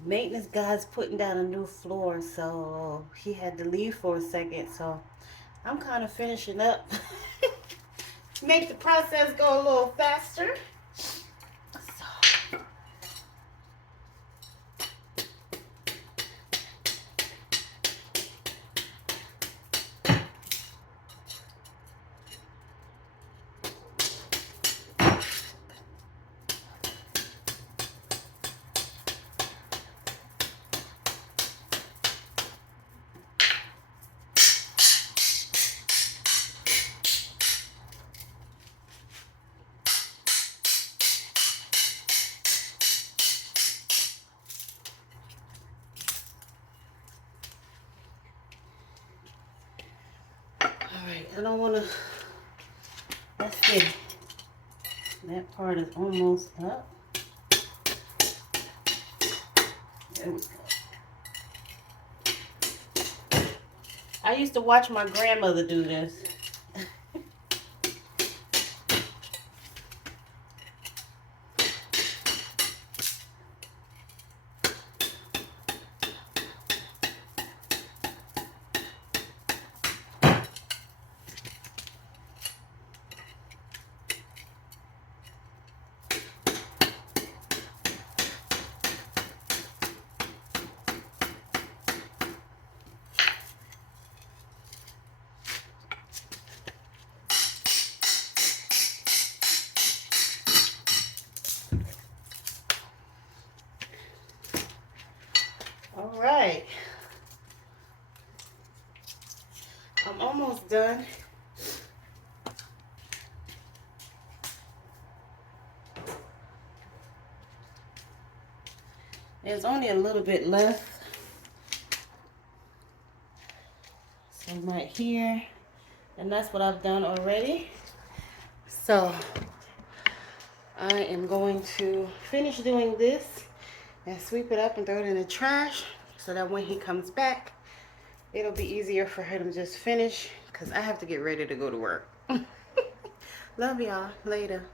The maintenance guy's putting down a new floor, so he had to leave for a second. So I'm kind of finishing up. Make the process go a little faster. Alright, I don't want to, that's it. That part is almost up. There we go. I used to watch my grandmother do this. All right, I'm almost done. There's only a little bit left. Some right here, and that's what I've done already. So I am going to finish doing this and sweep it up and throw it in the trash so that when he comes back, it'll be easier for him to just finish because I have to get ready to go to work. Love y'all. Later.